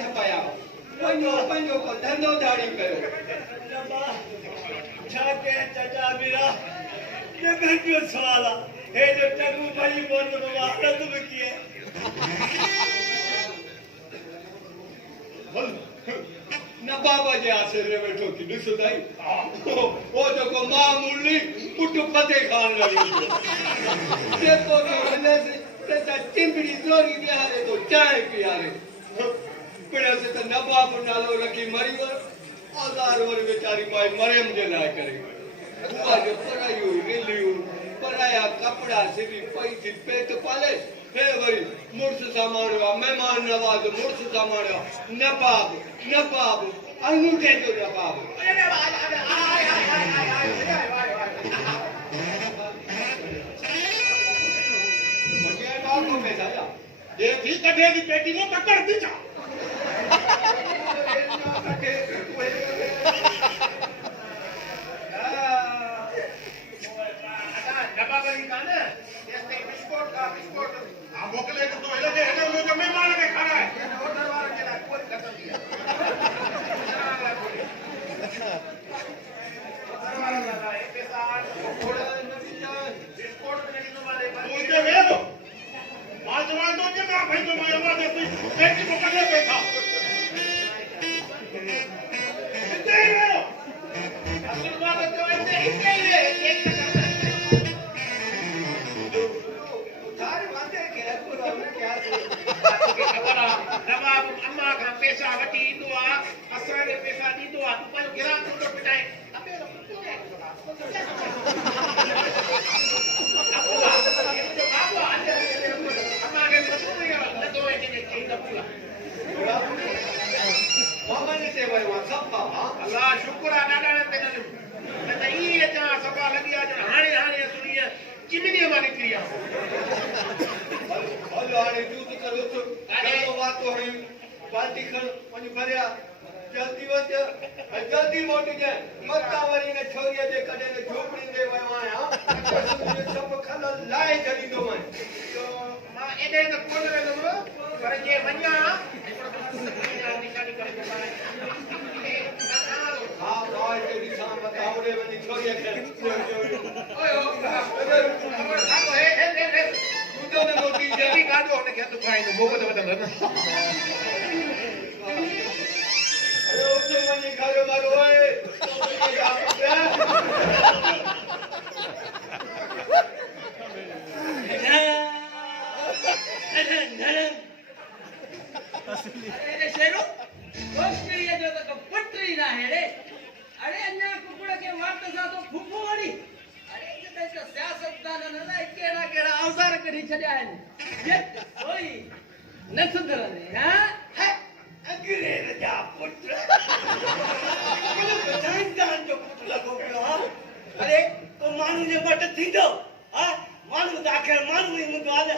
ठपाया पंजो को धंधो धाड़ी कयो छा के चाचा मेरा ये घंटियों सवाल है जो टगू भाई बोल तो बाहर तुम किए न बाबा जे आसरे बैठो की दिसदाई ओ जो को मामूली पुट पते खान लगी देखो तो हने से चिंबड़ी जोरी बिहारे तो चाय पियारे पड़े से तो नवाब नालो रखी मरी वर औजार वर बेचारी माई मरियम जे ना करे बुआ जो परायो रिलियो पराया कपड़ा सिरी पैसी पेट पाले हे वरी मुर्स सामाणवा मेहमान नवाज मुर्स सामाणवा नवाब अनु दे जो नवाब अरे बढ़िया बात हो गई दादा ये भी कटे की पेटी को पकड़ दी जा डब्बा बनी का ना ये बिस्कुट का बिस्कुट हम मोकले तो ये लगे है मुझे मेहमान ने खाना है ये ऑर्डर वाला के लिए कोई खत्म दिया वाला वाला एक पैसा थोड़ा बिस्कुट नहीं तुम्हारे पर मुझे ले लो माजवा दो के मैं भाई तो मैं आवाज ऐसी पेटी पकड़े बैठा इतने ही लो असल बात तो इतने ही ले एक नवाब अम्मा का पैसा वठी ईंदो आहे असांखे पैसा ॾींदो आहे तूं पंहिंजो गिराक थो पिटाए अम्मा खे मजबूरी आहे नथो मामा ने से वयो सब बाबा अल्लाह शुक्र आहे ॾाढा ते न त ई अचां सभा लॻी आहे हाणे सुणी चिमनीअ मां निकिरी आहे हलो हाणे जूत करो तो ॾाढो बात हो रही बाल्टी खण वञ भरिया जल्दी मोट जाए मता वरी ने छोरीअ जे कॾहिं ने झोपड़ी दे वयो आहियां सब खल लाए जॾींदो मैं तो मां एॾे त कोन वेंदुमि पर जे वञा निशानी करे हा भाई तेरी शाम बताओ रे वनी छोरीअ खे ओए ओ खातो हे तूं ने मोटी जे भी खातो हुन खे दुखाईंदो मोहबत वधंदो अरे उठो वनी घर मारो ओए अरे शेरू दोस्ती ये जो तो पटरी ना है रे अरे अन्ना कुकुड़ा के वाट सा तो फुफू वाली अरे ये तो सियासतदान न केड़ा केड़ा अवसर करी छड्या है ये कोई न सुधरने हां अंग्रेज जा पुत्र किलो बचाईंदान जो पुत्र लगो पियो अरे तो मानू जे बट थींदो हां मानू त आखिर मानू ही मुंदो आले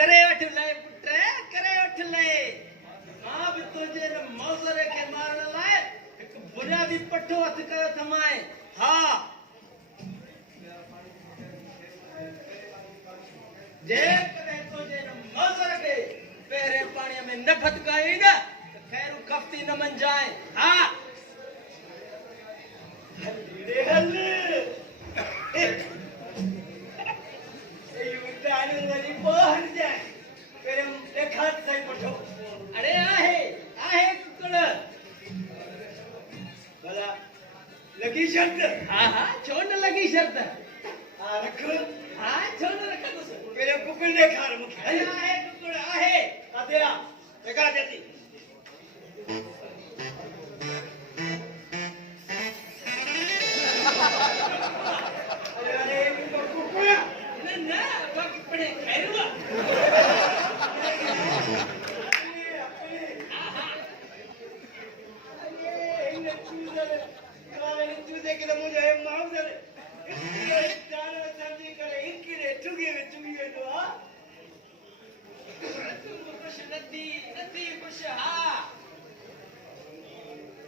करे उठ ले पुत्र करे उठ ले मां भी तुझे न मौसरे के मारण लाए एक बुनियादी पट्ठो हथ कयो थमाए हां जे करे तुझे न मौसरे के पहरे पानी में न फटकाई ना तो खैर कफ्ती न मन जाए हां रे हल ए उठाने वाली बाहर जाए फिर हम देखा सही पठो अरे आहे कुकड़ भला लगी शर्त हां छोड़ न लगी शर्त हां रख हां छोड़ रख तो मेरे कुकुर देखा रे मुखे अरे आहे कुकड़ आहे आते आ देखा देती अरे कुकुर ना वक्त पड़े खैरुआ चूजे के मुझे माउजर जानो समझी करे इनके चुगी तो हां कुछ नदी कुछ हां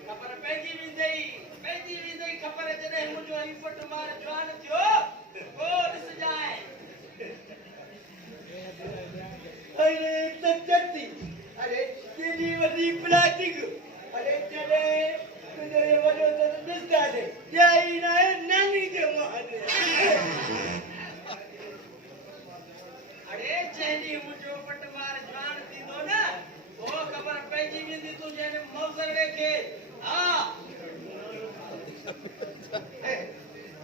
खबर पैजी विंदई खबर जने मुझो इफट मार जवान थियो ओ दिस जाए अरे तकती अरे ये एडी वडी प्लास्टिक अरे चले तुझे ये वडो तो दिसता है जाई ना नानी के माने अरे चेनी मुझो पटवार जान दीदो ना वो खबर पैजी भी दी तू जेने मौजर देखे हां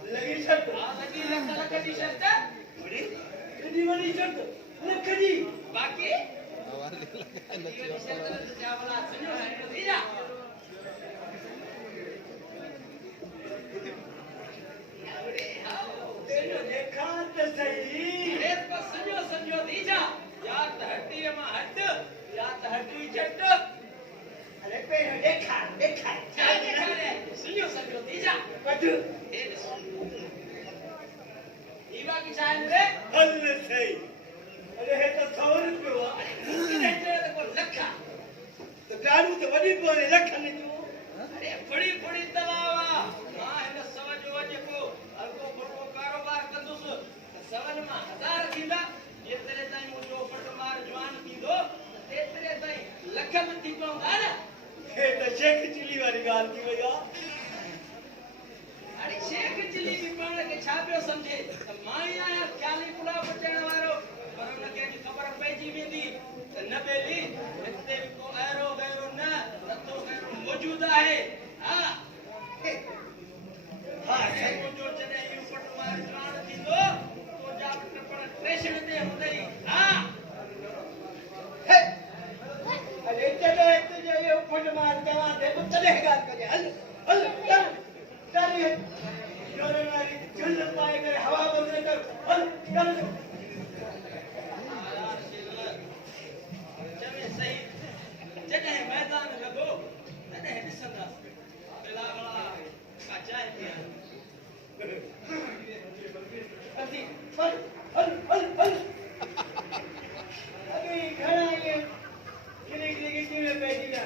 लगी शर्त हां लगी लखी शर्त बड़ी एडी वडी शर्त लखी बाकी ये शर्त चावला सुनो है दीजा तेरे देखा तो सही अरे बस सुनो दीजा या हड्डी में हड्ड या हड्डी चट्ट अरे पे देखा क्या देखा रे सुनो दीजा कट ईवा की चाय रे हल सही अरे है तो 100 रुपया हुआ कितने तेरे को लखा तो गाड़ू तो वडी पड़े लख नहीं तू अरे बड़ी दलावा हां इन समझो वजे को अलको बड़ो कारोबार कंदुस सवन में 1000 थींदा ये तेरे ताई मुजो पटमार जवान थींदो ते तेरे ताई लख में थी पवंदा ना ये तो शेख चिली वाली गाल थी भैया अरे शेख चिली भी पाण के छापियो समझे त माई आया ख्याली पुलाव बचण वारो पर उनके जी खबर पइजी वेंदी त न बेली हिते को एरो गैरो न तो गैरो मौजूद है हां हां सब जो जने यू पटवार जवान थींदो तो जा पर स्टेशन ते हुंदई हां अरे चले तुझे ये फट मार जवान दे तो चले गाल करे हल हल चल ये जोरे मारी चल पाए करे हवा बंद कर हल चल जमे सही जने मैदान लगो तने दिसंदा पेला वाला का चाय पिया अभी हल हल हल हल अभी घड़ा ये किने बैठी ना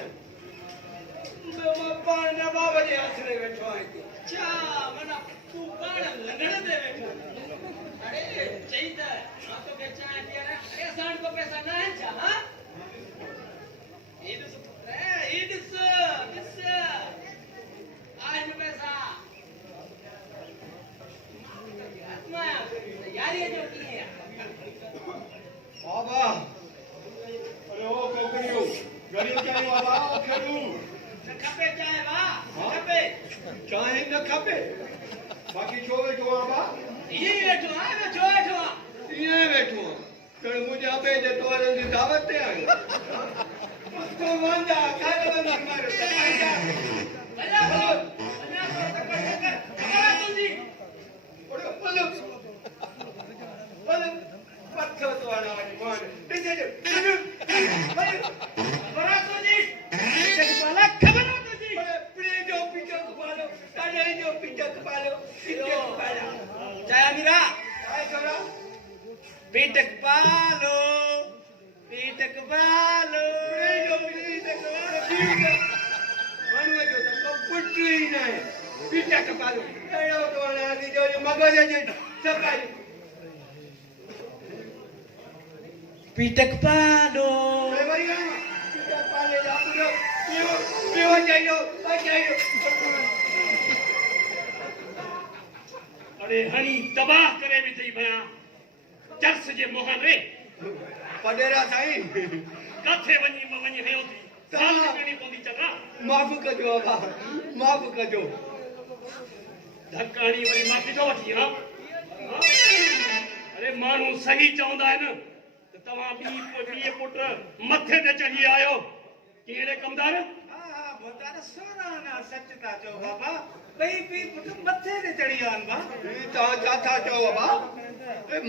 मैं पान ना बाबा जी आसरे बैठो है अच्छा मना तू बाण लंगड़ दे बैठो अरे चाहिए हां तो के चाय पिया रे अरे सांड को पैसा ना है चा हां इस आज में पैसा आत्मा यार ये जो की है बाबा अरे ओ कोकड़ियो गरीब चाहे बाबा ओ खेडू न खपे चाय वा हाँ? खपे चाहे न खपे बाकी छो वेठो बाबा ये बैठो आ बैठो ये वेठो तो मुझे अबे जे तोरे दी दावत ते आयो उसको वंदा खाने में मारे बल्ला को कर हमारा तुझी बोलो बोलो बोलो पत्थर तो आना वाली मान दे हमारा तुझी एक बाला खबर हो तुझी प्ले जो पीछे पालो ताले जो पीछे पालो जय मीरा काय करा पीटक पालो प्ले जो पीछे मानवे जो तो पुट्री नहीं पीछे पालो एड़ो तो आना दी जो मगज जे सकाई पीटक पालो वरी गाना पीछे पाले जा पूरो पियो जाइयो अरे हणी तबाह करे भी थी भया चर्च जे मोहन रे पडेरा साईं काथे वनी वनी हयो थी साल पेणी पोंदी चला माफ कजो बाबा माफ कजो धक्काणी वरी माफी तो वठी हां अरे मानू सही चवंदा आहिनि त तव्हां ॿी पुट मथे ते चढ़ी आयो कहिड़े कमदार हां बतार सोना सच था चो बाबा कई भी पुट मथे ते चढ़ी आन बा ता था चो बाबा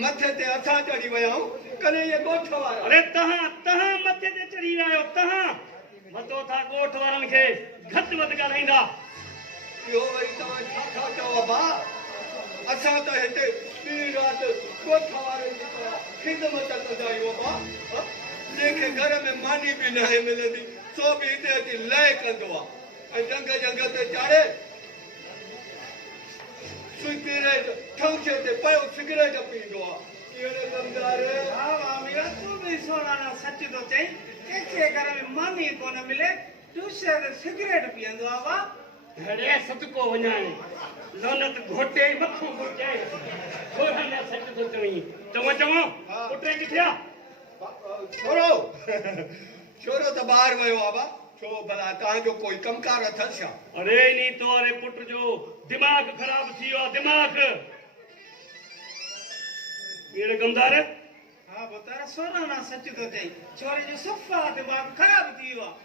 मथे ते असां चढ़ी वयाऊं कने ये गोठ वारा अरे तहां मथे ते चढ़ी आयो तहां मतो था ॻोठ वारनि खे घटि वधि ॻाल्हाईंदा इहो वरी तव्हां छा चओ बाबा असां त हिते ॾींहुं राति गोठ वारनि जी तरह ख़िदमत कंदा आहियूं बाबा जंहिंखे घर में मानी बि न आहे मिलंदी सो बि हिते अची लय कंदो आहे ऐं जंग ते चाढ़े सिगरेट ठौंके ते पियो सिगरेट पींदो आहे कहिड़े कमदार हां मेरा तू भी सोना सच तो चई के घर में मन मानी कोन मिले टूशे ते सिगरेट पीअंदो आहे वाह अरे सदको वञाए लोनत घोटे मथो घोटाए थोरा न सच थो चवी चवां पुट किथे आ छोरो छोरो त ॿाहिरि वियो आहे बा छो भला तव्हांजो कोई कमकार अथसि छा अरे नी तोरे पुट जो दिमाग खराब थी वियो आहे दिमाग केड़े गमदार हा पुत्र सोना ना सच थो चई छोरे जो सफ़ा दिमाग़ ख़राब थी वियो आहे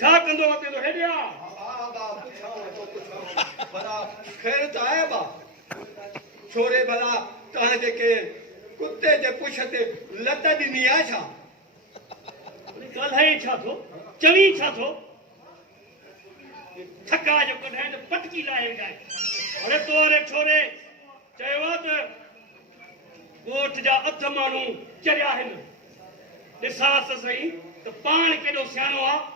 छा कंदो अते तो हेॾिया हा बा पुछां थो पुछां भला ख़ैर त आहे बा छोरे भला तव्हां जेके कुते जे पुछ ते लत ॾिनी आहे छा ॻाल्हाए छा थो चवी छा थो थका जो कढाए त पटकी लाहे विधाए अरे तोरे छोरे चयो त ॻोठ जा अठ माण्हू चरिया आहिनि ॾिसांसि सही त पाण केॾो सियाणो आहे